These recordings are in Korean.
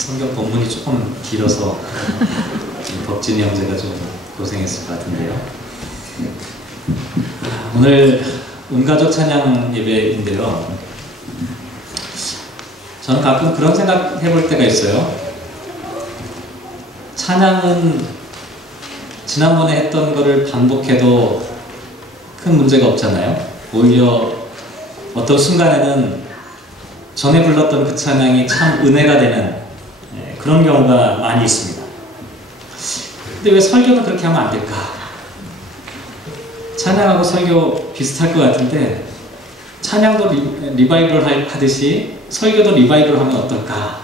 성경 본문이 조금 길어서 덕진이 형제가 좀 고생했을 것 같은데요. 오늘 온가족 찬양 예배인데요. 저는 가끔 그런 생각 해볼 때가 있어요. 찬양은 지난번에 했던 거를 반복해도 큰 문제가 없잖아요. 오히려 어떤 순간에는 전에 불렀던 그 찬양이 참 은혜가 되는 그런 경우가 많이 있습니다. 근데 왜 설교는 그렇게 하면 안 될까? 찬양하고 설교 비슷할 것 같은데 찬양도 리바이벌 하듯이 설교도 리바이벌 하면 어떨까?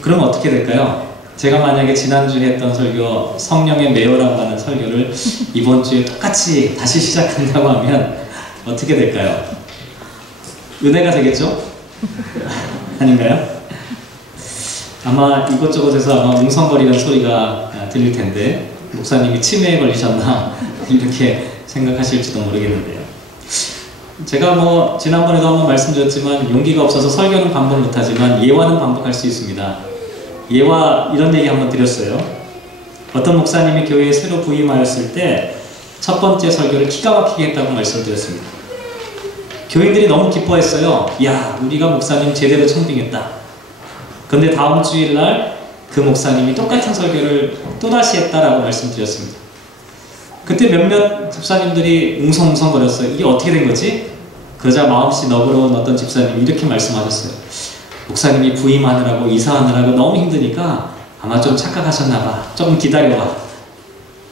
그럼 어떻게 될까요? 제가 만약에 지난주에 했던 설교 성령의 매어라고 하는 설교를 이번 주에 똑같이 다시 시작한다고 하면 어떻게 될까요? 은혜가 되겠죠? 아닌가요? 아마 이곳저곳에서 아마 웅성거리는 소리가 들릴 텐데 목사님이 치매에 걸리셨나 이렇게 생각하실지도 모르겠는데요. 제가 지난번에도 한번 말씀드렸지만 용기가 없어서 설교는 반복 못하지만 예화는 반복할 수 있습니다. 예화 이런 얘기 한번 드렸어요. 어떤 목사님이 교회에 새로 부임하였을 때 첫 번째 설교를 기가 막히게 했다고 말씀드렸습니다. 교인들이 너무 기뻐했어요. 야, 우리가 목사님 제대로 청빙했다. 그런데 다음 주일날 그 목사님이 똑같은 설교를 또다시 했다라고 말씀드렸습니다. 그때 몇몇 집사님들이 웅성웅성거렸어요. 이게 어떻게 된 거지? 그러자 마음씨 너그러운 어떤 집사님이 이렇게 말씀하셨어요. 목사님이 부임하느라고 이사하느라고 너무 힘드니까 아마 좀 착각하셨나봐. 조금 기다려봐.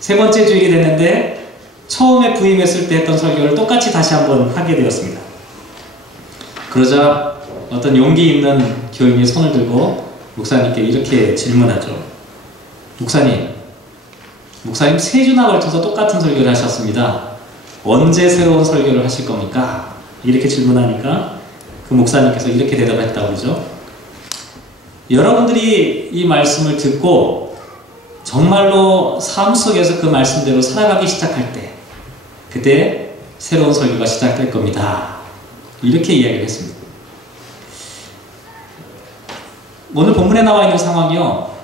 세 번째 주일이 됐는데 처음에 부임했을 때 했던 설교를 똑같이 다시 한번 하게 되었습니다. 그러자 어떤 용기 있는 교인이 손을 들고 목사님께 이렇게 질문하죠. 목사님 3주나 걸쳐서 똑같은 설교를 하셨습니다. 언제 새로운 설교를 하실 겁니까? 이렇게 질문하니까 그 목사님께서 이렇게 대답했다고 그러죠. 여러분들이 이 말씀을 듣고 정말로 삶 속에서 그 말씀대로 살아가기 시작할 때 그때 새로운 설교가 시작될 겁니다. 이렇게 이야기를 했습니다. 오늘 본문에 나와 있는 상황이요.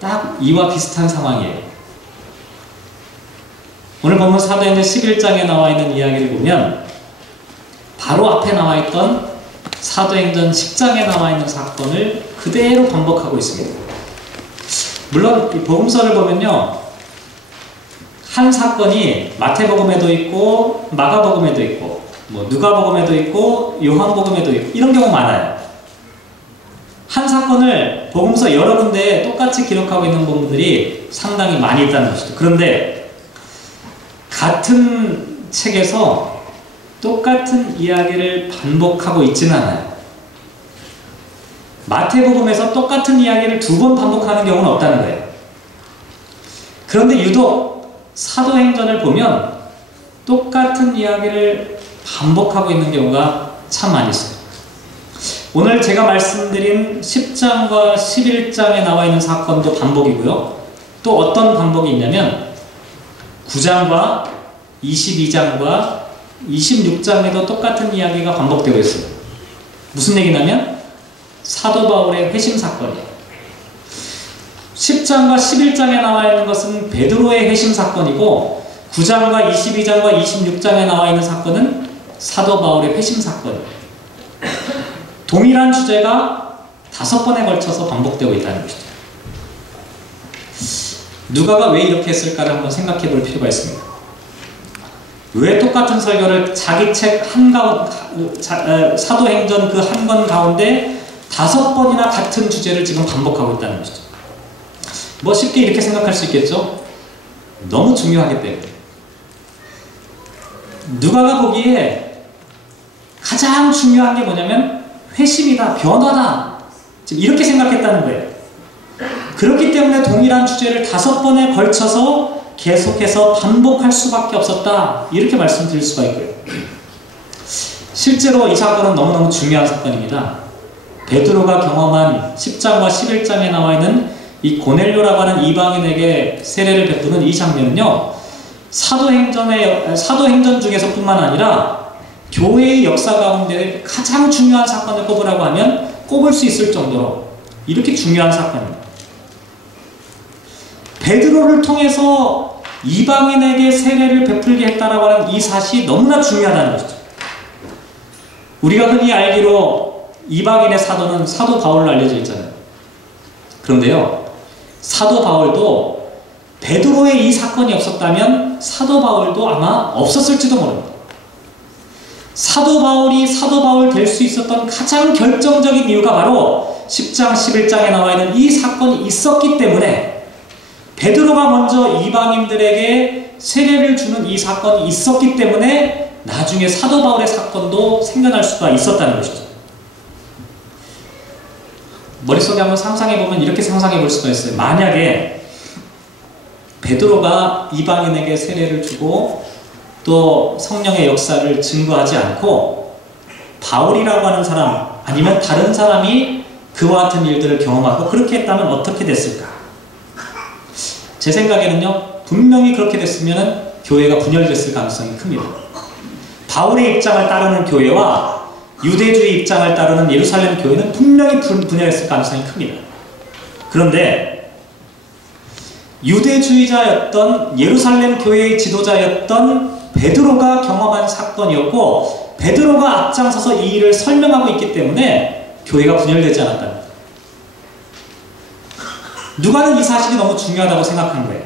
딱 이와 비슷한 상황이에요. 오늘 본문 사도행전 11장에 나와 있는 이야기를 보면 바로 앞에 나와 있던 사도행전 10장에 나와 있는 사건을 그대로 반복하고 있습니다. 물론 이 복음서를 보면요. 한 사건이 마태복음에도 있고 마가복음에도 있고 누가복음에도 있고 요한복음에도 있고 이런 경우 많아요. 한 사건을 복음서 여러 군데에 똑같이 기록하고 있는 부분들이 상당히 많이 있다는 것이죠. 그런데 같은 책에서 똑같은 이야기를 반복하고 있지는 않아요. 마태복음에서 똑같은 이야기를 2번 반복하는 경우는 없다는 거예요. 그런데 유독 사도행전을 보면 똑같은 이야기를 반복하고 있는 경우가 참 많이 있어요. 오늘 제가 말씀드린 10장과 11장에 나와 있는 사건도 반복이고요. 또 어떤 반복이 있냐면 9장과 22장과 26장에도 똑같은 이야기가 반복되고 있어요. 무슨 얘기냐면 사도 바울의 회심 사건이에요. 10장과 11장에 나와 있는 것은 베드로의 회심 사건이고 9장과 22장과 26장에 나와 있는 사건은 사도 바울의 회심 사건이에요. 동일한 주제가 5번에 걸쳐서 반복되고 있다는 것이죠. 누가가 왜 이렇게 했을까를 한번 생각해 볼 필요가 있습니다. 왜 똑같은 설교를 자기 책 사도행전 그 한 권 가운데 5번이나 같은 주제를 지금 반복하고 있다는 것이죠. 쉽게 이렇게 생각할 수 있겠죠? 너무 중요하기 때문에. 누가가 보기에 가장 중요한 게 뭐냐면 회심이다, 변화다. 지금 이렇게 생각했다는 거예요. 그렇기 때문에 동일한 주제를 5번에 걸쳐서 계속해서 반복할 수밖에 없었다. 이렇게 말씀드릴 수가 있고요. 실제로 이 사건은 너무너무 중요한 사건입니다. 베드로가 경험한 10장과 11장에 나와 있는 이 고넬료라고 하는 이방인에게 세례를 베푸는 이 장면은요. 사도행전 중에서 뿐만 아니라 교회의 역사 가운데 가장 중요한 사건을 꼽으라고 하면 꼽을 수 있을 정도로 이렇게 중요한 사건입니다. 베드로를 통해서 이방인에게 세례를 베풀게 했다라고 하는 이 사실이 너무나 중요하다는 것이죠. 우리가 흔히 알기로 이방인의 사도는 사도 바울로 알려져 있잖아요. 그런데요, 사도 바울도 베드로의 이 사건이 없었다면 사도 바울도 아마 없었을지도 모릅니다. 사도 바울이 사도 바울 될 수 있었던 가장 결정적인 이유가 바로 10장, 11장에 나와 있는 이 사건이 있었기 때문에, 베드로가 먼저 이방인들에게 세례를 주는 이 사건이 있었기 때문에 나중에 사도 바울의 사건도 생겨날 수가 있었다는 것이죠. 머릿속에 한번 상상해보면 이렇게 상상해볼 수가 있어요. 만약에 베드로가 이방인에게 세례를 주고 또 성령의 역사를 증거하지 않고 바울이라고 하는 사람 아니면 다른 사람이 그와 같은 일들을 경험하고 그렇게 했다면 어떻게 됐을까? 제 생각에는요, 분명히 그렇게 됐으면 교회가 분열됐을 가능성이 큽니다. 바울의 입장을 따르는 교회와 유대주의 입장을 따르는 예루살렘 교회는 분명히 분열했을 가능성이 큽니다. 그런데 유대주의자였던 예루살렘 교회의 지도자였던 베드로가 경험한 사건이었고, 베드로가 앞장서서 이 일을 설명하고 있기 때문에 교회가 분열되지 않았다는 거예요. 누가는 이 사실이 너무 중요하다고 생각한 거예요.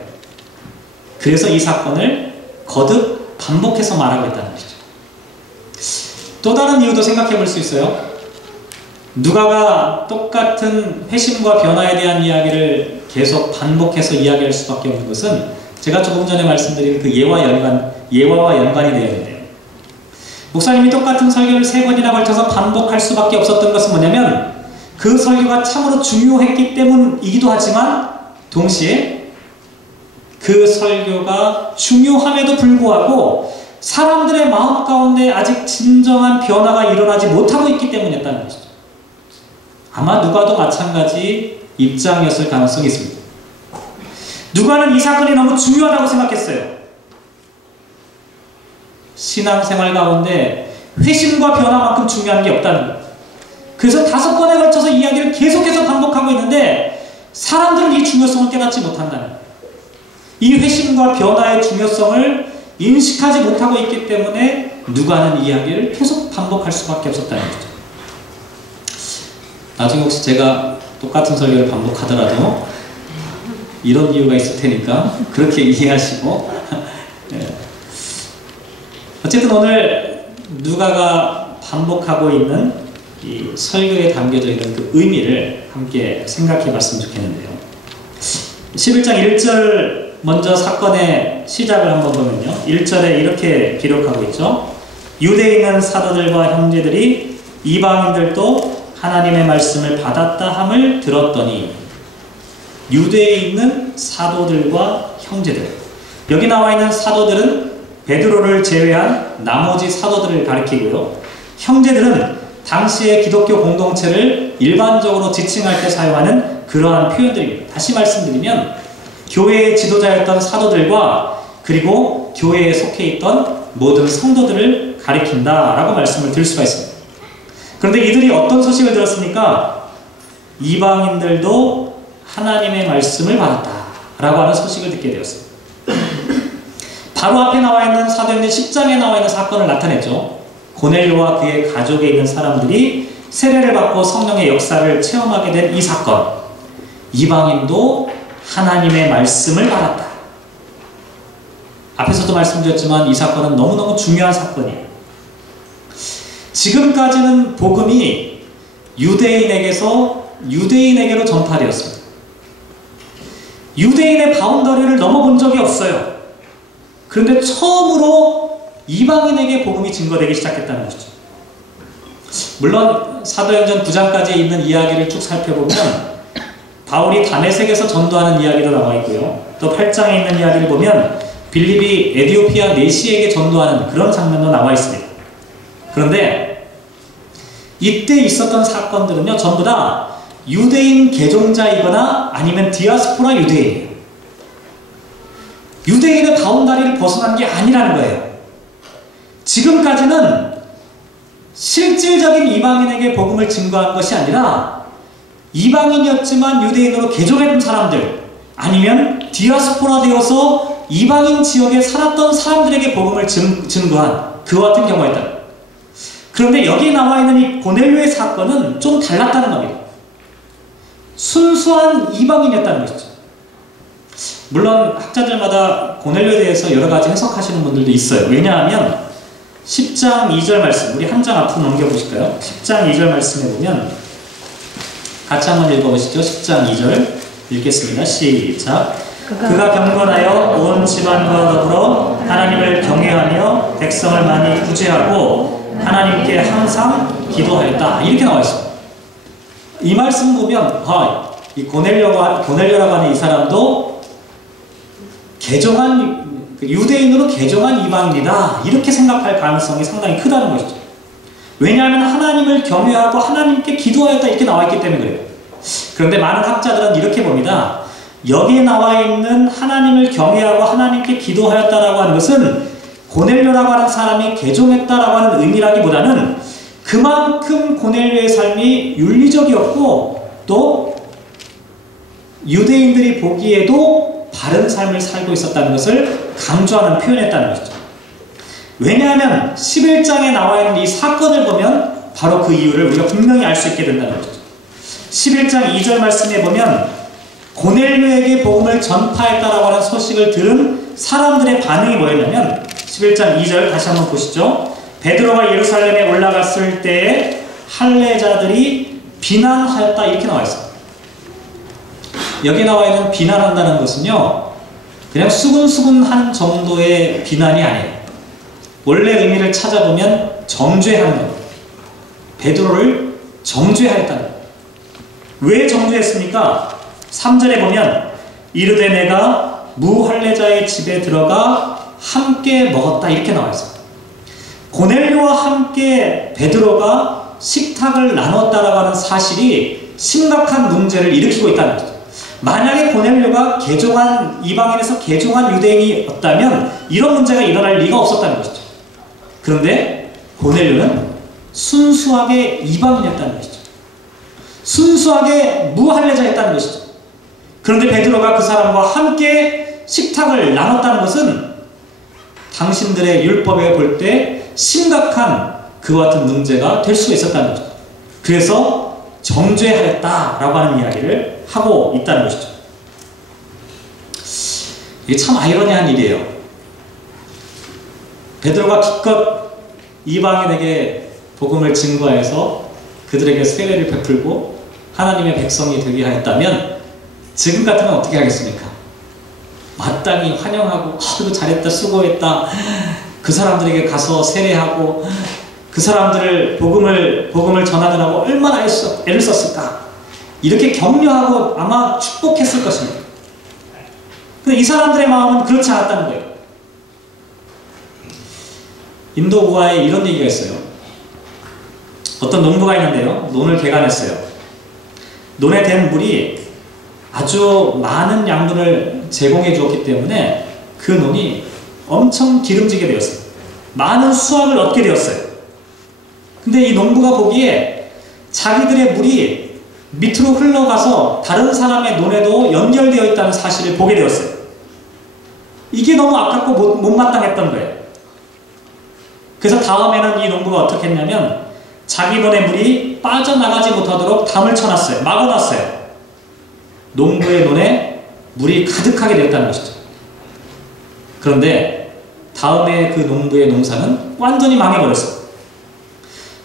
그래서 이 사건을 거듭 반복해서 말하고 있다는 것이죠. 또 다른 이유도 생각해 볼 수 있어요. 누가가 똑같은 회심과 변화에 대한 이야기를 계속 반복해서 이야기할 수밖에 없는 것은 제가 조금 전에 말씀드린 그 예화와 연관이 되어야 돼요. 목사님이 똑같은 설교를 3번이나 걸쳐서 반복할 수밖에 없었던 것은 뭐냐면, 그 설교가 참으로 중요했기 때문이기도 하지만 동시에 그 설교가 중요함에도 불구하고 사람들의 마음 가운데 아직 진정한 변화가 일어나지 못하고 있기 때문이었다는 것이죠. 아마 누가도 마찬가지 입장이었을 가능성이 있습니다. 누가는 이 사건이 너무 중요하다고 생각했어요. 신앙생활 가운데 회심과 변화만큼 중요한 게 없다는 거예요. 그래서 5번에 걸쳐서 이야기를 계속해서 반복하고 있는데 사람들은 이 중요성을 깨닫지 못한다는 거예요. 이 회심과 변화의 중요성을 인식하지 못하고 있기 때문에 누가는 이야기를 계속 반복할 수밖에 없었다는 거죠. 나중에 혹시 제가 똑같은 설교를 반복하더라도 이런 이유가 있을 테니까 그렇게 이해하시고 네. 어쨌든 오늘 누가가 반복하고 있는 이 설교에 담겨져 있는 그 의미를 함께 생각해 봤으면 좋겠는데요. 11장 1절 먼저 사건의 시작을 한번 보면요, 1절에 이렇게 기록하고 있죠. 유대에 있는 사도들과 형제들이 이방인들도 하나님의 말씀을 받았다 함을 들었더니, 유대에 있는 사도들과 형제들, 여기 나와 있는 사도들은 베드로를 제외한 나머지 사도들을 가리키고요, 형제들은 당시의 기독교 공동체를 일반적으로 지칭할 때 사용하는 그러한 표현들입니다. 다시 말씀드리면 교회의 지도자였던 사도들과 그리고 교회에 속해 있던 모든 성도들을 가리킨다라고 말씀을 드릴 수가 있습니다. 그런데 이들이 어떤 소식을 들었습니까? 이방인들도 하나님의 말씀을 받았다라고 하는 소식을 듣게 되었습니다. 바로 앞에 나와 있는 사도행전 10장에 나와 있는 사건을 나타냈죠. 고넬료와 그의 가족에 있는 사람들이 세례를 받고 성령의 역사를 체험하게 된 이 사건, 이방인도 하나님의 말씀을 받았다. 앞에서도 말씀드렸지만 이 사건은 너무너무 중요한 사건이에요. 지금까지는 복음이 유대인에게서 유대인에게로 전파되었습니다. 유대인의 바운더리를 넘어본 적이 없어요. 그런데 처음으로 이방인에게 복음이 증거되기 시작했다는 것이죠. 물론 사도행전 9장까지 있는 이야기를 쭉 살펴보면 바울이 다메섹에서 전도하는 이야기도 나와 있고요, 또 8장에 있는 이야기를 보면 빌립이 에디오피아 내시에게 전도하는 그런 장면도 나와 있습니다. 그런데 이때 있었던 사건들은요, 전부 다 유대인 개종자이거나 아니면 디아스포라 유대인이에요. 유대인의 바운다리를 벗어난 게 아니라는 거예요. 지금까지는 실질적인 이방인에게 복음을 증거한 것이 아니라 이방인이었지만 유대인으로 개종했던 사람들, 아니면 디아스포라 되어서 이방인 지역에 살았던 사람들에게 복음을 증거한 그와 같은 경우가 있다. 그런데 여기 나와 있는 이 고넬료의 사건은 좀 달랐다는 겁니다. 순수한 이방인이었다는 것이죠. 물론 학자들마다 고넬료에 대해서 여러 가지 해석하시는 분들도 있어요. 왜냐하면 10장 2절 말씀, 우리 한 장 앞으로 넘겨보실까요? 10장 2절 말씀에 보면 같이 한번 읽어보시죠. 10장 2절 읽겠습니다. 시작. 그가 경건하여 온 집안과 더불어 하나님을 경외하며 백성을 많이 구제하고 하나님께 항상 기도하였다. 이렇게 나와 있어요. 이 말씀 보면 이 고넬료라고 하는 이 사람도 유대인으로 개종한 이방인이다, 이렇게 생각할 가능성이 상당히 크다는 것이죠. 왜냐하면 하나님을 경외하고 하나님께 기도하였다 이렇게 나와 있기 때문에 그래요. 그런데 많은 학자들은 이렇게 봅니다. 여기에 나와 있는 하나님을 경외하고 하나님께 기도하였다라고 하는 것은 고넬료라고 하는 사람이 개종했다라고 하는 의미라기보다는 그만큼 고넬료의 삶이 윤리적이었고 또 유대인들이 보기에도 바른 삶을 살고 있었다는 것을 강조하는 표현했다는 것이죠. 왜냐하면 11장에 나와 있는 이 사건을 보면 바로 그 이유를 우리가 분명히 알 수 있게 된다는 것이죠. 11장 2절 말씀에 보면 고넬료에게 복음을 전파했다라고 하는 소식을 들은 사람들의 반응이 뭐였냐면 11장 2절 다시 한번 보시죠. 베드로가 예루살렘에 올라갔을 때에 할례자들이 비난하였다 이렇게 나와 있습니다. 여기 나와 있는 비난한다는 것은요, 그냥 수근수근한 정도의 비난이 아니에요. 원래 의미를 찾아보면 정죄하는 겁니다. 베드로를 정죄하였다는 겁니다. 왜 정죄했습니까? 3절에 보면 이르되 내가 무할례자의 집에 들어가 함께 먹었다 이렇게 나와 있습니다. 고넬료와 함께 베드로가 식탁을 나눴다라고 하는 사실이 심각한 문제를 일으키고 있다는 거죠. 만약에 고넬료가 이방인에서 개종한 유대인이었다면 이런 문제가 일어날 리가 없었다는 것이죠. 그런데 고넬료는 순수하게 이방인이었다는 것이죠. 순수하게 무할례자였다는 것이죠. 그런데 베드로가 그 사람과 함께 식탁을 나눴다는 것은 당신들의 율법에 볼 때 심각한 그와 같은 문제가 될 수가 있었다는 것이죠. 그래서 정죄하였다라고 하는 이야기를 하고 있다는 것이죠. 이게 참 아이러니한 일이에요. 베드로가 기껏 이방인에게 복음을 증거해서 그들에게 세례를 베풀고 하나님의 백성이 되게 하였다면 지금 같으면 어떻게 하겠습니까? 마땅히 환영하고 그거 잘했다, 수고했다, 그 사람들에게 가서 세례하고 그 사람들을 복음을 전하느라고 얼마나 애를 썼을까, 이렇게 격려하고 아마 축복했을 것입니다. 근데 이 사람들의 마음은 그렇지 않았다는 거예요. 인도 우화에 이런 얘기가 있어요. 어떤 농부가 있는데요, 논을 개간했어요. 논에 댄 물이 아주 많은 양분을 제공해 주었기 때문에 그 논이 엄청 기름지게 되었어요. 많은 수확을 얻게 되었어요. 근데 이 농부가 보기에 자기들의 물이 밑으로 흘러가서 다른 사람의 논에도 연결되어 있다는 사실을 보게 되었어요. 이게 너무 아깝고 못마땅했던 거예요. 그래서 다음에는 이 농부가 어떻게 했냐면 자기 논의 물이 빠져나가지 못하도록 담을 쳐놨어요. 막아놨어요. 농부의 논에 물이 가득하게 되었다는 것이죠. 그런데 다음에 그 농부의 농사는 완전히 망해버렸어요.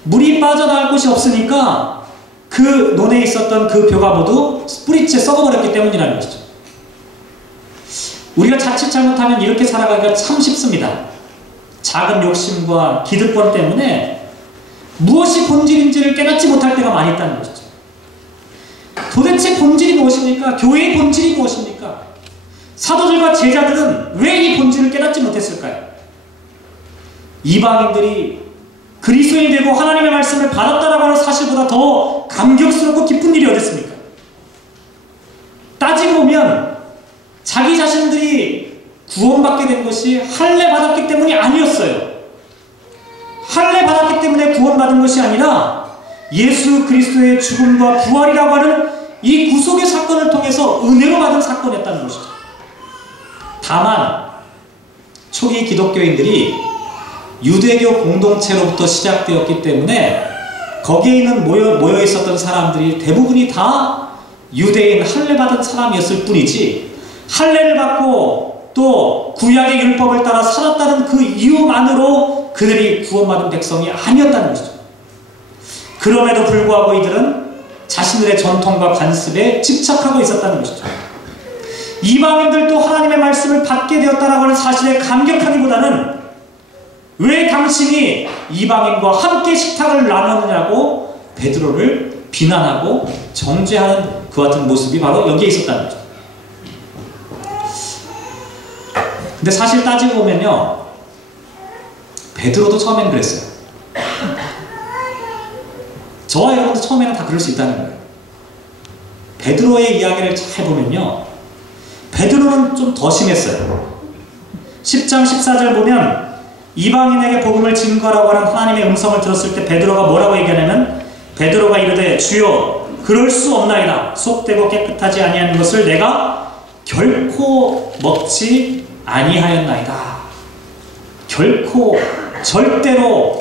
물이 빠져나갈 곳이 없으니까 그 논에 있었던 그 벼가 모두 뿌리째 썩어버렸기 때문이라는 것이죠. 우리가 자칫 잘못하면 이렇게 살아가기가 참 쉽습니다. 작은 욕심과 기득권 때문에 무엇이 본질인지를 깨닫지 못할 때가 많이 있다는 것이죠. 도대체 본질이 무엇입니까? 교회의 본질이 무엇입니까? 사도들과 제자들은 왜 이 본질을 깨닫지 못했을까요? 이방인들이 그리스도인이 되고 하나님의 말씀을 받았다라고 하는 사실보다 더 감격스럽고 기쁜 일이 어딨습니까? 따지고 보면 자기 자신들이 구원받게 된 것이 할례 받았기 때문이 아니었어요. 할례 받았기 때문에 구원받은 것이 아니라 예수 그리스도의 죽음과 부활이라고 하는 이 구속의 사건을 통해서 은혜로 받은 사건이었다는 것이죠. 다만 초기 기독교인들이 유대교 공동체로부터 시작되었기 때문에 거기에 있는 모여 있었던 사람들이 대부분이 다 유대인 할례받은 사람이었을 뿐이지, 할례를 받고 또 구약의 율법을 따라 살았다는 그 이유만으로 그들이 구원받은 백성이 아니었다는 것이죠. 그럼에도 불구하고 이들은 자신들의 전통과 관습에 집착하고 있었다는 것이죠. 이방인들도 하나님의 말씀을 받게 되었다는 하는 사실에 감격하기보다는 왜 당신이 이방인과 함께 식탁을 나누느냐고 베드로를 비난하고 정죄하는 그 같은 모습이 바로 여기에 있었다는 거죠. 근데 사실 따지고 보면요, 베드로도 처음엔 그랬어요. 저와 여러분도 처음에는 다 그럴 수 있다는 거예요. 베드로의 이야기를 잘 보면요, 베드로는 좀 더 심했어요. 10장 14절 보면 이방인에게 복음을 증거하라고 하는 하나님의 음성을 들었을 때 베드로가 뭐라고 얘기하냐면, 베드로가 이르되 주여 그럴 수 없나이다. 속되고 깨끗하지 아니한 것을 내가 결코 먹지 아니하였나이다. 결코, 절대로,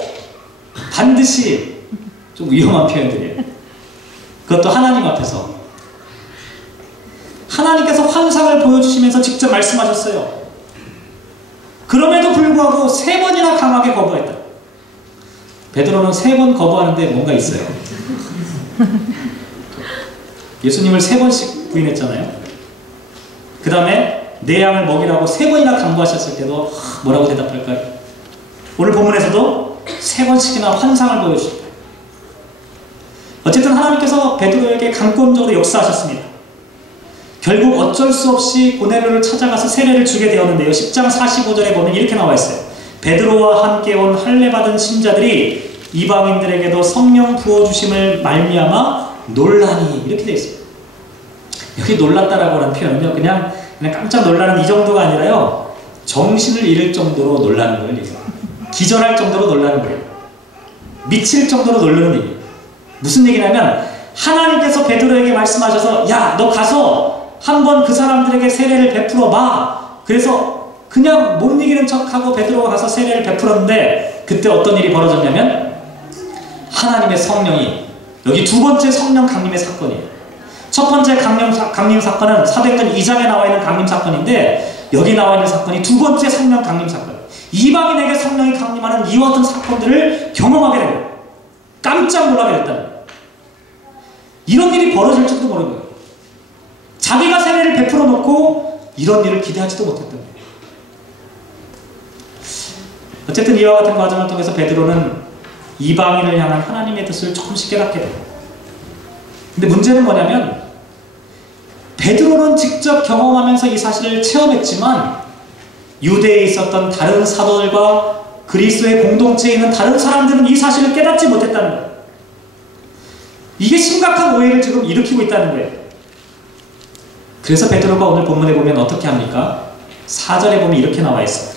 반드시. 좀 위험한 표현들이에요. 그것도 하나님 앞에서. 하나님께서 환상을 보여주시면서 직접 말씀하셨어요. 그럼에도 불구하고 3번이나 강하게 거부했다. 베드로는 3번 거부하는데 뭔가 있어요. 예수님을 3번씩 부인했잖아요. 그 다음에 내 양을 먹이라고 3번이나 강구하셨을 때도 뭐라고 대답할까요? 오늘 본문에서도 3번씩이나 환상을 보여주셨다. 어쨌든 하나님께서 베드로에게 강권적으로 역사하셨습니다. 결국 어쩔 수 없이 고넬료를 찾아가서 세례를 주게 되었는데요. 10장 45절에 보면 이렇게 나와 있어요. 베드로와 함께 온 할례받은 신자들이 이방인들에게도 성령 부어주심을 말미암아 놀라니, 이렇게 되어 있어요. 여기 놀랐다라고 하는 표현은요, 그냥 깜짝 놀라는 이 정도가 아니라요, 정신을 잃을 정도로 놀라는 거예요. 기절할 정도로 놀라는 거예요. 미칠 정도로 놀라는 얘기예요. 무슨 얘기냐면, 하나님께서 베드로에게 말씀하셔서 야, 너 가서 한번 그 사람들에게 세례를 베풀어 봐. 그래서 그냥 못 이기는 척하고 베드로가 가서 세례를 베풀었는데, 그때 어떤 일이 벌어졌냐면 하나님의 성령이, 여기 두 번째 성령 강림의 사건이에요. 첫 번째 강림 사건은 사도행전 2장에 나와 있는 강림 사건인데, 여기 나와 있는 사건이 두 번째 성령 강림 사건. 이방인에게 성령이 강림하는 이와 같은 사건들을 경험하게 되고 깜짝 놀라게 됐다는 거예요. 이런 일이 벌어질 줄도 모르는 거예요. 자기가 세례를 베풀어 놓고 이런 일을 기대하지도 못했던 거예요. 어쨌든 이와 같은 과정을 통해서 베드로는 이방인을 향한 하나님의 뜻을 조금씩 깨닫게 돼요. 근데 문제는 뭐냐면, 베드로는 직접 경험하면서 이 사실을 체험했지만 유대에 있었던 다른 사도들과 그리스도의 공동체에 있는 다른 사람들은 이 사실을 깨닫지 못했다는 거예요. 이게 심각한 오해를 지금 일으키고 있다는 거예요. 그래서 베드로가 오늘 본문에 보면 어떻게 합니까? 4절에 보면 이렇게 나와 있어요.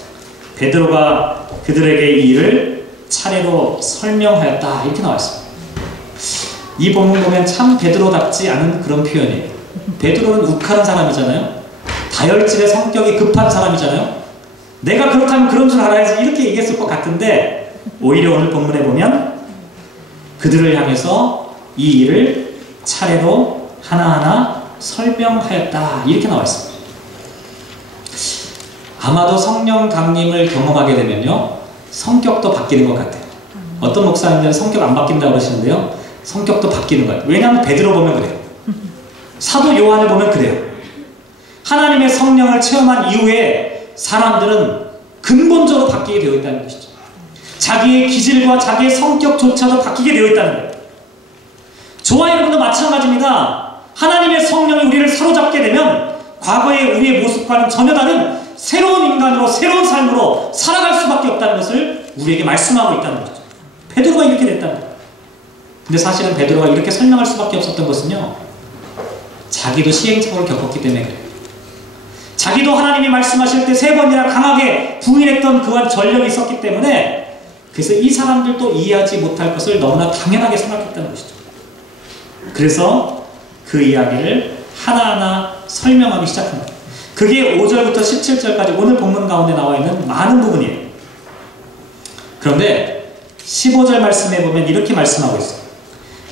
베드로가 그들에게 이 일을 차례로 설명하였다, 이렇게 나와 있어요. 이 본문 보면 참 베드로답지 않은 그런 표현이에요. 베드로는 욱하는 사람이잖아요. 다혈질의 성격이 급한 사람이잖아요. 내가 그렇다면 그런 줄 알아야지, 이렇게 얘기했을 것 같은데, 오히려 오늘 본문에 보면 그들을 향해서 이 일을 차례로 하나하나 설명하였다, 이렇게 나와 있습니다. 아마도 성령 강림을 경험하게 되면요, 성격도 바뀌는 것 같아요. 어떤 목사님들은 성격 안 바뀐다고 그러시는데요, 성격도 바뀌는 것 같아요. 왜냐하면 베드로 보면 그래요. 사도 요한을 보면 그래요. 하나님의 성령을 체험한 이후에 사람들은 근본적으로 바뀌게 되어 있다는 것이죠. 자기의 기질과 자기의 성격조차도 바뀌게 되어 있다는 거예요. 저와 여러분도 마찬가지입니다. 하나님의 성령이 우리를 사로잡게 되면 과거의 우리의 모습과는 전혀 다른 새로운 인간으로, 새로운 삶으로 살아갈 수밖에 없다는 것을 우리에게 말씀하고 있다는 거죠. 베드로가 이렇게 됐다는 거예요. 근데 사실은 베드로가 이렇게 설명할 수밖에 없었던 것은요, 자기도 시행착오를 겪었기 때문에 그래요. 자기도 하나님이 말씀하실 때 3번이나 강하게 부인했던 그한 전력이 있었기 때문에 그래서 이 사람들도 이해하지 못할 것을 너무나 당연하게 생각했다는 것이죠. 그래서 그 이야기를 하나하나 설명하기 시작한 거예요. 그게 5절부터 17절까지 오늘 본문 가운데 나와 있는 많은 부분이에요. 그런데 15절 말씀에 보면 이렇게 말씀하고 있어요.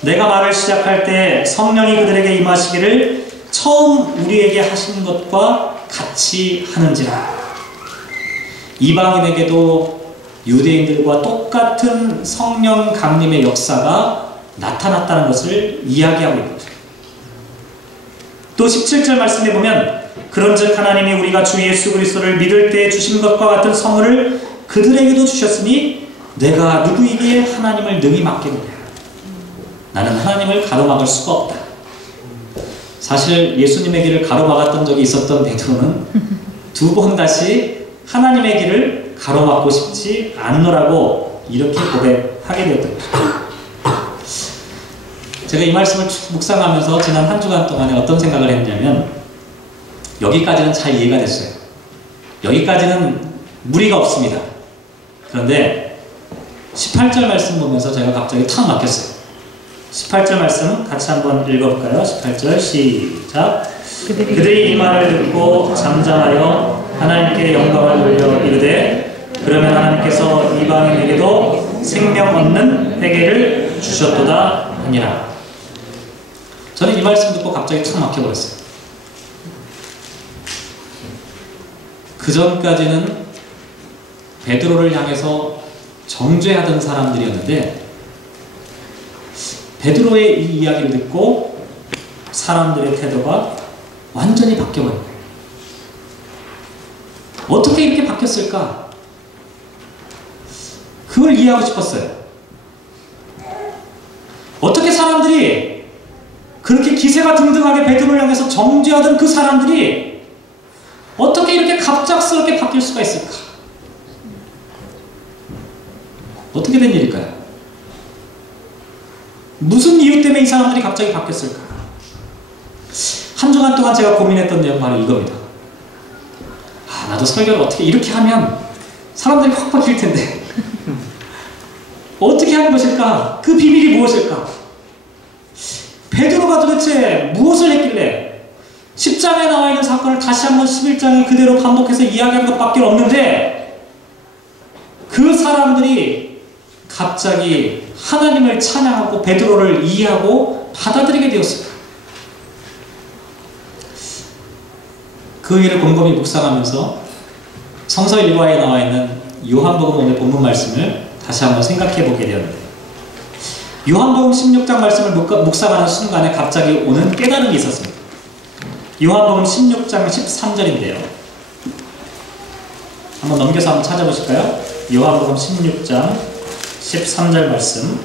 내가 말을 시작할 때 성령이 그들에게 임하시기를 처음 우리에게 하신 것과 같이 하는지라. 이방인에게도 유대인들과 똑같은 성령 강림의 역사가 나타났다는 것을 이야기하고 있는 거죠. 또 17절 말씀에 보면 그런즉 하나님이 우리가 주 예수 그리스도를 믿을 때 주신 것과 같은 선물을 그들에게도 주셨으니 내가 누구에게 하나님을 능히 맡기느냐. 나는 하나님을 가로막을 수가 없다. 사실 예수님의 길을 가로막았던 적이 있었던 베드로는 두 번 다시 하나님의 길을 가로막고 싶지 않노라고 이렇게 고백하게 되었던 것입니다. 제가 이 말씀을 묵상하면서 지난 한 주간 동안에 어떤 생각을 했냐면 여기까지는 잘 이해가 됐어요. 여기까지는 무리가 없습니다. 그런데 18절 말씀 보면서 제가 갑자기 탁 막혔어요. 18절 말씀 같이 한번 읽어볼까요? 18절 시작. 그들이 이 말을 듣고 잠잠하여 하나님께 영광을 돌려 이르되 그러면 하나님께서 이방인에게도 생명 얻는 회개를 주셨도다 하니라. 저는 이 말씀 듣고 갑자기 탁 막혀버렸어요. 그 전까지는 베드로를 향해서 정죄하던 사람들이었는데 베드로의 이 이야기를 듣고 사람들의 태도가 완전히 바뀌어버린 거예요. 어떻게 이렇게 바뀌었을까? 그걸 이해하고 싶었어요. 어떻게 사람들이 그렇게 기세가 등등하게 베드로를 향해서 정죄하던 그 사람들이 어떻게 이렇게 갑작스럽게 바뀔 수가 있을까? 어떻게 된 일일까요? 무슨 이유 때문에 이 사람들이 갑자기 바뀌었을까? 한 주간 동안 제가 고민했던 내용 바로 이겁니다. 나도 설교를 어떻게 이렇게 하면 사람들이 확 바뀔 텐데 어떻게 하는 것일까? 그 비밀이 무엇일까? 베드로가 도대체 무엇을 했길래 10장에 나와 있는 사건을 다시 한번 11장에 그대로 반복해서 이야기하는 것밖에 없는데 그 사람들이 갑자기 하나님을 찬양하고 베드로를 이해하고 받아들이게 되었을까? 그 일을 곰곰이 묵상하면서 성서 일과에 나와 있는 요한복음 오늘 본문 말씀을 다시 한번 생각해 보게 되었는데 요한복음 16장 말씀을 묵상하는 순간에 갑자기 오는 깨달음이 있었습니다. 요한복음 16장 13절인데요. 한번 넘겨서 한번 찾아보실까요? 요한복음 16장 13절 말씀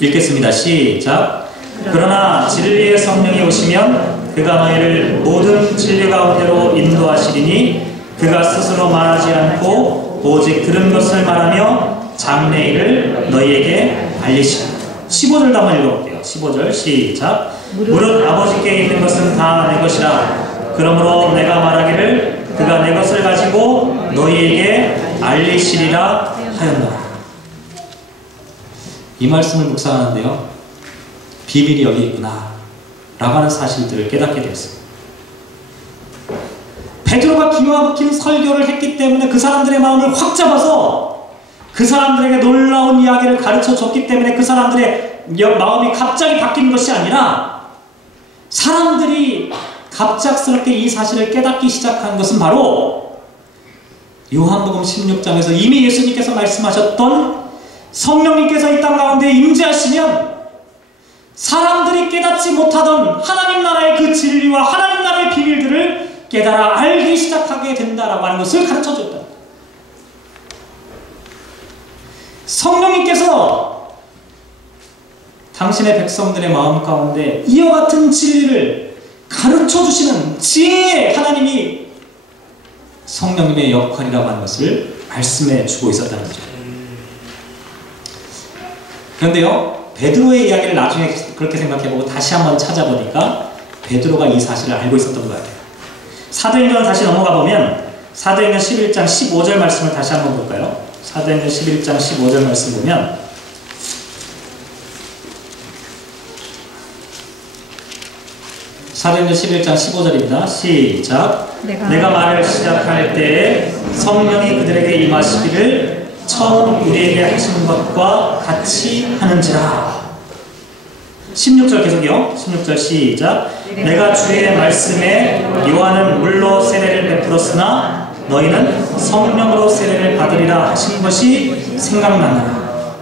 읽겠습니다. 시작. 그러나 진리의 성령이 오시면 그가 너희를 모든 진리 가운데로 인도하시리니 그가 스스로 말하지 않고 오직 들은 것을 말하며 장래일을 너희에게 알리시리라. 15절도 한번 읽어볼게요. 15절 시작. 무릇 아버지께 있는 것은 다 내 것이라. 그러므로 내가 말하기를 그가 내 것을 가지고 너희에게 알리시리라 하였노라. 이 말씀을 묵상하는데요, 비밀이 여기 있구나 라고 하는 사실들을 깨닫게 되었습니다. 베드로가 기가 막힌 설교를 했기 때문에 그 사람들의 마음을 확 잡아서 그 사람들에게 놀라운 이야기를 가르쳐 줬기 때문에 그 사람들의 마음이 갑자기 바뀌는 것이 아니라 사람들이 갑작스럽게 이 사실을 깨닫기 시작한 것은 바로 요한복음 16장에서 이미 예수님께서 말씀하셨던 성령님께서 이 땅 가운데 임재하시면 사람들이 깨닫지 못하던 하나님 나라의 그 진리와 하나님 나라의 비밀들을 깨달아 알기 시작하게 된다라고 하는 것을 가르쳐 줬다. 성령님께서 당신의 백성들의 마음 가운데 이와 같은 진리를 가르쳐 주시는 지혜의 하나님이 성령님의 역할이라고 하는 것을 말씀해 주고 있었다는 거죠. 그런데요, 베드로의 이야기를 나중에 그렇게 생각해보고 다시 한번 찾아보니까 베드로가 이 사실을 알고 있었던 것 같아요. 사도행전을 다시 넘어가 보면 사도행전 11장 15절 말씀을 다시 한번 볼까요? 사도행전 11장 15절 말씀 보면 사도행전 11장 15절입니다. 시작. 내가 말을 시작할 때에 성령이 그들에게 임하시기를 처음 우리에게 하신 것과 같이 하는지라. 16절 계속이요. 16절 시작. 내가 주의 말씀에 요한은 물로 세례를 베풀었으나 너희는 성령으로 세례를 받으리라 하신 것이 생각나느라.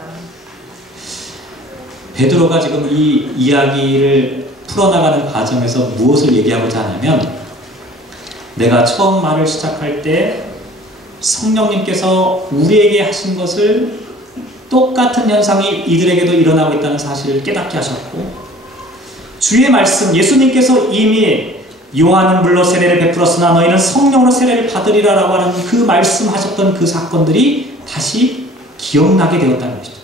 베드로가 지금 이 이야기를 풀어나가는 과정에서 무엇을 얘기하고자 하냐면, 내가 처음 말을 시작할 때 성령님께서 우리에게 하신 것을 똑같은 현상이 이들에게도 일어나고 있다는 사실을 깨닫게 하셨고, 주의 말씀, 예수님께서 이미 요한은 물로 세례를 베풀었으나 너희는 성령으로 세례를 받으리라 라고 하는 그 말씀하셨던 그 사건들이 다시 기억나게 되었다는 것이죠.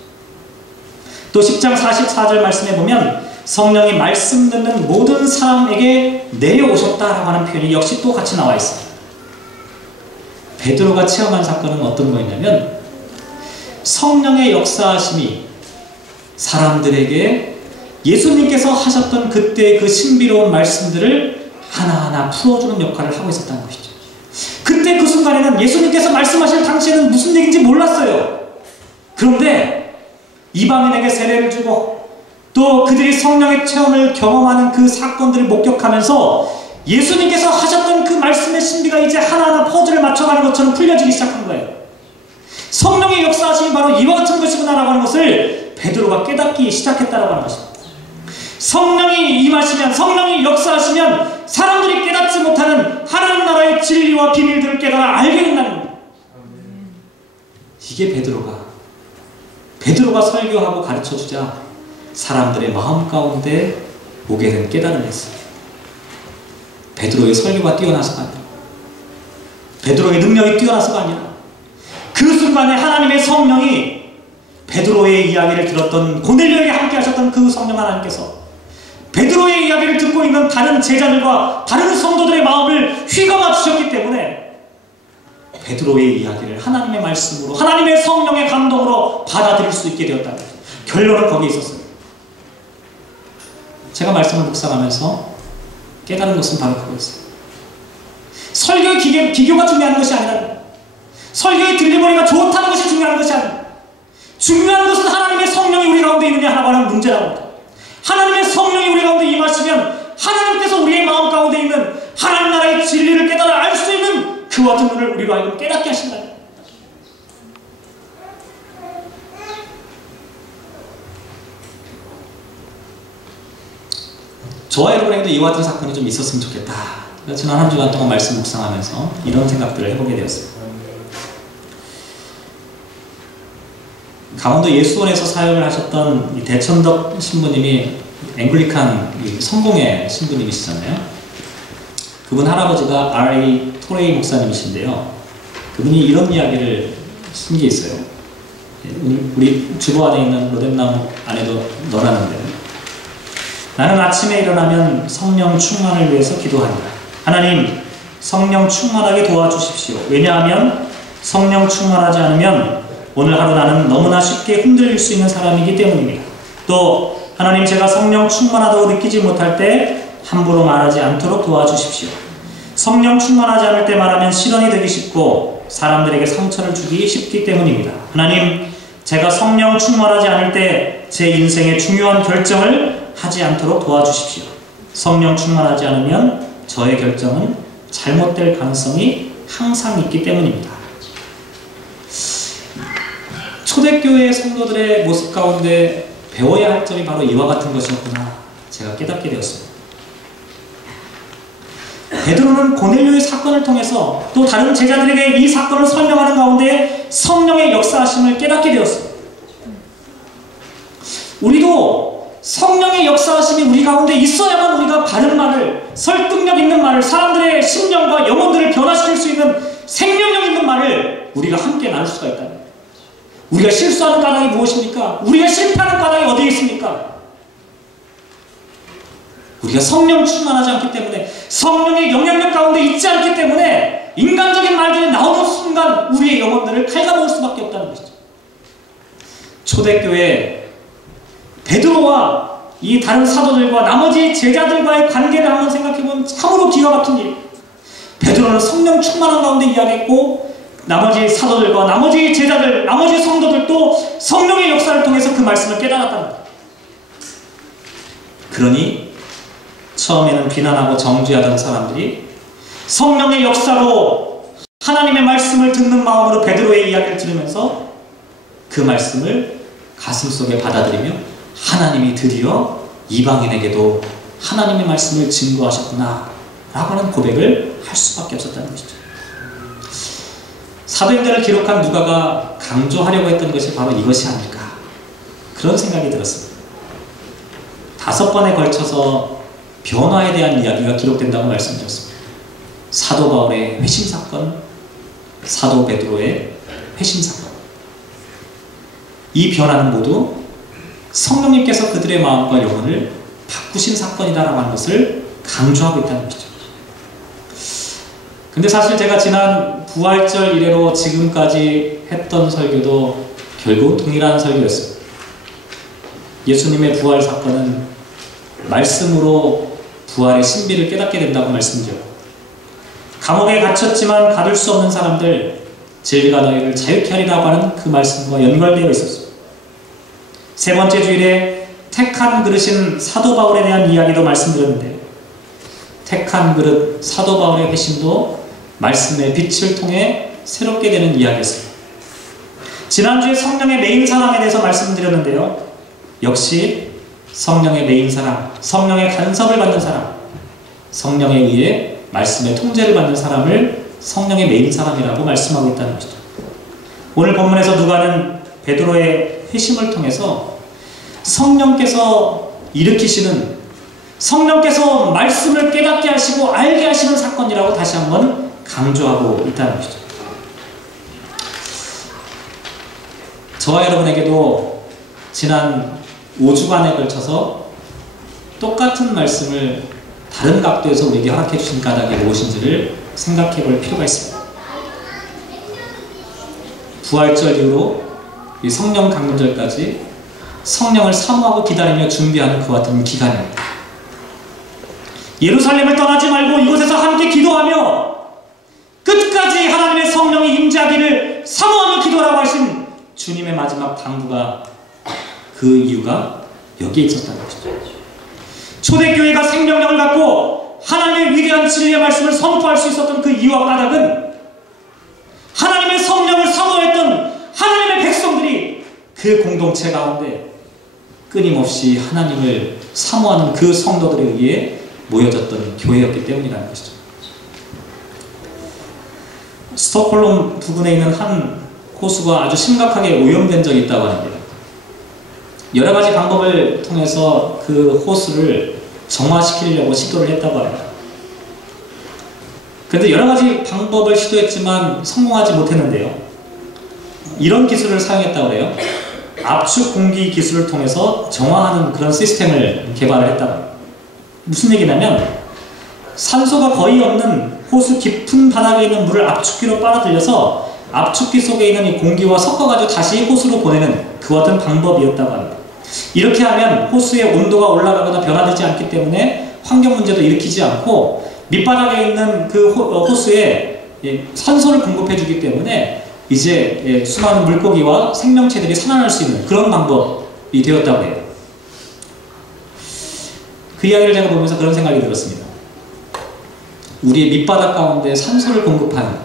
또 10장 44절 말씀에 보면 성령이 말씀 듣는 모든 사람에게 내려오셨다라고 하는 표현이 역시 또 같이 나와 있습니다. 베드로가 체험한 사건은 어떤 거였냐면, 성령의 역사하심이 사람들에게 예수님께서 하셨던 그때의 그 신비로운 말씀들을 하나하나 풀어주는 역할을 하고 있었다는 것이죠. 그때 그 순간에는 예수님께서 말씀하실 당시에는 무슨 얘기인지 몰랐어요. 그런데 이방인에게 세례를 주고 또 그들이 성령의 체험을 경험하는 그 사건들을 목격하면서 예수님께서 하셨던 그 말씀의 신비가 이제 하나하나 퍼즐을 맞춰가는 것처럼 풀려지기 시작한 거예요. 성령의 역사하심이 바로 이와 같은 것이구나라고 하는 것을 베드로가 깨닫기 시작했다라고 하는 것입니다. 성령이 임하시면, 성령이 역사하시면 사람들이 깨닫지 못하는 하나님 나라의 진리와 비밀들을 깨달아 알게 된다는 겁니다. 이게 베드로가 설교하고 가르쳐주자 사람들의 마음 가운데 오게 된 깨달음이었어요. 베드로의 설교가 뛰어나서가 아니라, 베드로의 능력이 뛰어나서가 아니라, 그 순간에 하나님의 성령이 베드로의 이야기를 들었던, 고넬료에게 함께 하셨던 그 성령 하나님께서 베드로의 이야기를 듣고 있는 다른 제자들과 다른 성도들의 마음을 휘감아 주셨기 때문에 베드로의 이야기를 하나님의 말씀으로, 하나님의 성령의 감동으로 받아들일 수 있게 되었다는 거예요. 결론은 거기에 있었어요. 제가 말씀을 묵상하면서 깨달은 것은 바로 그거였어요. 설교의 기교가 중요한 것이 아니라, 설교의 딜리버리가 좋다는 것이 중요한 것이 아니라, 중요한 것은 하나님의 성령이 우리 가운데 있느냐라고 하는 문제라고 합니다. 하나님의 성령이 우리 가운데 임하시면 하나님께서 우리의 마음 가운데 있는 하나님 나라의 진리를 깨달아 알 수 있는 그와 같은 눈을 우리로 하여금 깨닫게 하신다. 저와 여러분에게도 이와 같은 사건이 좀 있었으면 좋겠다. 지난 한 주간 동안 말씀 묵상하면서 이런 생각들을 해보게 되었습니다. 강원도 예수원에서 사역을 하셨던 대천덕 신부님이 앵글리칸 성공회 신부님이시잖아요. 그분 할아버지가 R.A. 토레이 목사님이신데요. 그분이 이런 이야기를 쓴 게 있어요. 우리 주보 안에 있는 로뎀나무 안에도 넣어놨는데, 나는 아침에 일어나면 성령 충만을 위해서 기도한다. 하나님, 성령 충만하게 도와주십시오. 왜냐하면 성령 충만하지 않으면 오늘 하루 나는 너무나 쉽게 흔들릴 수 있는 사람이기 때문입니다. 또 하나님, 제가 성령 충만하다고 느끼지 못할 때 함부로 말하지 않도록 도와주십시오. 성령 충만하지 않을 때 말하면 실언이 되기 쉽고 사람들에게 상처를 주기 쉽기 때문입니다. 하나님, 제가 성령 충만하지 않을 때 제 인생의 중요한 결정을 하지 않도록 도와주십시오. 성령 충만하지 않으면 저의 결정은 잘못될 가능성이 항상 있기 때문입니다. 초대교회 성도들의 모습 가운데 배워야 할 점이 바로 이와 같은 것이었구나 제가 깨닫게 되었습니다. 베드로는 고넬료의 사건을 통해서 또 다른 제자들에게 이 사건을 설명하는 가운데 성령의 역사하심을 깨닫게 되었습니다. 우리도 성령의 역사하심이 우리 가운데 있어야만 우리가 바른 말을, 설득력 있는 말을, 사람들의 심령과 영혼들을 변화시킬 수 있는 생명력 있는 말을 우리가 함께 나눌 수가 있다. 우리가 실수하는 까닭이 무엇입니까? 우리가 실패하는 까닭이 어디에 있습니까? 우리가 성령 충만하지 않기 때문에, 성령의 영향력 가운데 있지 않기 때문에 인간적인 말들이 나오는 순간 우리의 영혼들을 갉아먹을 수밖에 없다는 것이죠. 초대교회 베드로와 이 다른 사도들과 나머지 제자들과의 관계를 한번 생각해보면 참으로 기가 막힌 일. 베드로는 성령 충만한 가운데 이야기했고 나머지 사도들과 나머지 제자들, 나머지 성도들도 성령의 역사를 통해서 그 말씀을 깨달았다는 거예요. 그러니 처음에는 비난하고 정죄하던 사람들이 성령의 역사로 하나님의 말씀을 듣는 마음으로 베드로의 이야기를 들으면서 그 말씀을 가슴속에 받아들이며 하나님이 드디어 이방인에게도 하나님의 말씀을 증거하셨구나 라고 하는 고백을 할 수밖에 없었다는 것이죠. 사도행전을 기록한 누가가 강조하려고 했던 것이 바로 이것이 아닐까, 그런 생각이 들었습니다. 5번에 걸쳐서 변화에 대한 이야기가 기록된다고 말씀드렸습니다. 사도 바울의 회심 사건, 사도 베드로의 회심 사건. 이 변화는 모두 성령님께서 그들의 마음과 영혼을 바꾸신 사건이다라고 하는 것을 강조하고 있다는 것이죠. 근데 사실 제가 지난 부활절 이래로 지금까지 했던 설교도 결국 동일한 설교였습니다. 예수님의 부활 사건은 말씀으로 부활의 신비를 깨닫게 된다고 말씀드렸고, 감옥에 갇혔지만 가둘 수 없는 사람들 진리가 너희를 자유케 하리라고 하는 그 말씀과 연결되어 있었습니다. 세 번째 주일에 택한 그릇인 사도 바울에 대한 이야기도 말씀드렸는데, 택한 그릇 사도 바울의 회심도 말씀의 빛을 통해 새롭게 되는 이야기였습니다. 지난주에 성령의 메인 사랑에 대해서 말씀드렸는데요, 역시 성령의 메인 사랑, 성령의 간섭을 받는 사람, 성령에 의해 말씀의 통제를 받는 사람을 성령의 메인 사람이라고 말씀하고 있다는 것이죠. 오늘 본문에서 누가는 베드로의 회심을 통해서 성령께서 일으키시는, 성령께서 말씀을 깨닫게 하시고 알게 하시는 사건이라고 다시 한번 강조하고 있다는 것이죠. 저와 여러분에게도 지난 5주간에 걸쳐서 똑같은 말씀을 다른 각도에서 우리에게 허락해 주신 까닭이 무엇인지를 생각해 볼 필요가 있습니다. 부활절 이후로 이 성령 강림절까지 성령을 사모하고 기다리며 준비하는 그와 같은 기간입니다. 예루살렘을 떠나지 말고 이곳에서 함께 기도하며 끝까지 하나님의 성령이 임재하기를 사모하며 기도하라고 하신 주님의 마지막 당부가, 그 이유가 여기에 있었다는 것이죠. 초대교회가 생명력을 갖고 하나님의 위대한 진리의 말씀을 선포할 수 있었던 그 이유와 까닭은 하나님의 성령을 사모했던 하나님의 백성들이 그 공동체 가운데 끊임없이 하나님을 사모하는 그 성도들에 의해 모여졌던 교회였기 때문이라는 것이죠. 스톡홀름 부근에 있는 한 호수가 아주 심각하게 오염된 적이 있다고 합니다. 여러 가지 방법을 통해서 그 호수를 정화시키려고 시도를 했다고 합니다. 그런데 여러 가지 방법을 시도했지만 성공하지 못했는데요, 이런 기술을 사용했다고 해요. 압축 공기 기술을 통해서 정화하는 그런 시스템을 개발을 했다고 합니다. 무슨 얘기냐면 산소가 거의 없는 호수 깊은 바닥에 있는 물을 압축기로 빨아들여서 압축기 속에 있는 이 공기와 섞어가지고 다시 호수로 보내는 그 같은 방법이었다고 합니다. 이렇게 하면 호수의 온도가 올라가거나 변화되지 않기 때문에 환경 문제도 일으키지 않고 밑바닥에 있는 그 호수에 산소를 공급해주기 때문에 이제 수많은 물고기와 생명체들이 살아날 수 있는 그런 방법이 되었다고 해요. 그 이야기를 제가 보면서 그런 생각이 들었습니다. 우리의 밑바닥 가운데 산소를 공급하는,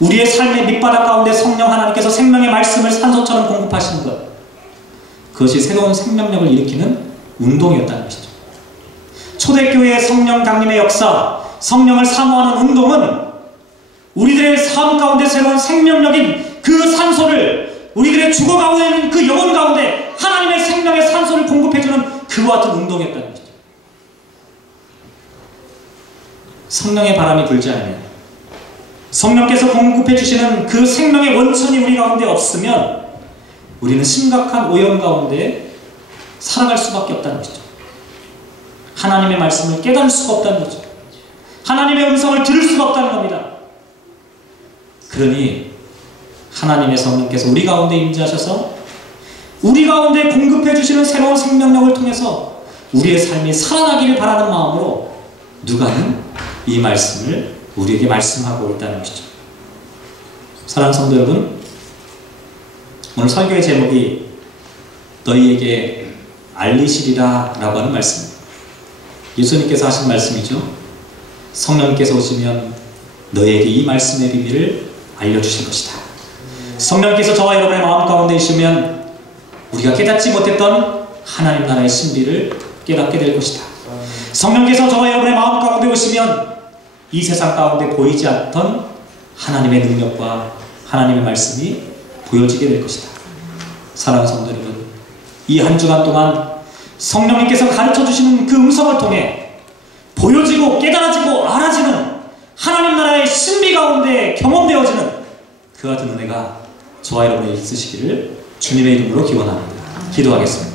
우리의 삶의 밑바닥 가운데 성령 하나님께서 생명의 말씀을 산소처럼 공급하시는 것, 그것이 새로운 생명력을 일으키는 운동이었다는 것이죠. 초대교회의 성령 강림의 역사, 성령을 사모하는 운동은 우리들의 삶 가운데 새로운 생명력인 그 산소를 우리들의 죽어가고 있는 그 영혼 가운데 하나님의 생명의 산소를 공급해주는 그와 같은 운동이었다는 것이죠. 성령의 바람이 불지 않으면, 성령께서 공급해주시는 그 생명의 원천이 우리 가운데 없으면 우리는 심각한 오염 가운데 살아갈 수밖에 없다는 것이죠. 하나님의 말씀을 깨달을 수가 없다는 거죠. 하나님의 음성을 들을 수가 없다는 겁니다. 그러니 하나님의 성령께서 우리 가운데 임재하셔서 우리 가운데 공급해 주시는 새로운 생명력을 통해서 우리의 삶이 살아나기를 바라는 마음으로 누가는 이 말씀을 우리에게 말씀하고 있다는 것이죠. 사랑하는 성도 여러분, 오늘 설교의 제목이 너희에게 알리시리라 라고 하는 말씀입니다. 예수님께서 하신 말씀이죠. 성령께서 오시면 너희에게 이 말씀의 비밀을 알려주실 것이다. 성령께서 저와 여러분의 마음 가운데 있으면 우리가 깨닫지 못했던 하나님 나라의 신비를 깨닫게 될 것이다. 성령께서 저와 여러분의 마음 가운데 오시면 이 세상 가운데 보이지 않던 하나님의 능력과 하나님의 말씀이 보여지게 될 것이다. 사랑하는 성도 여러분, 이 한 주간 동안 성령님께서 가르쳐주시는 그 음성을 통해 보여지고 깨달아지고 알아지는 하나님 나라의 신비 가운데 경험되어지는 그 같은 은혜가 저와 여러분이 있으시기를 주님의 이름으로 기원합니다. 기도하겠습니다.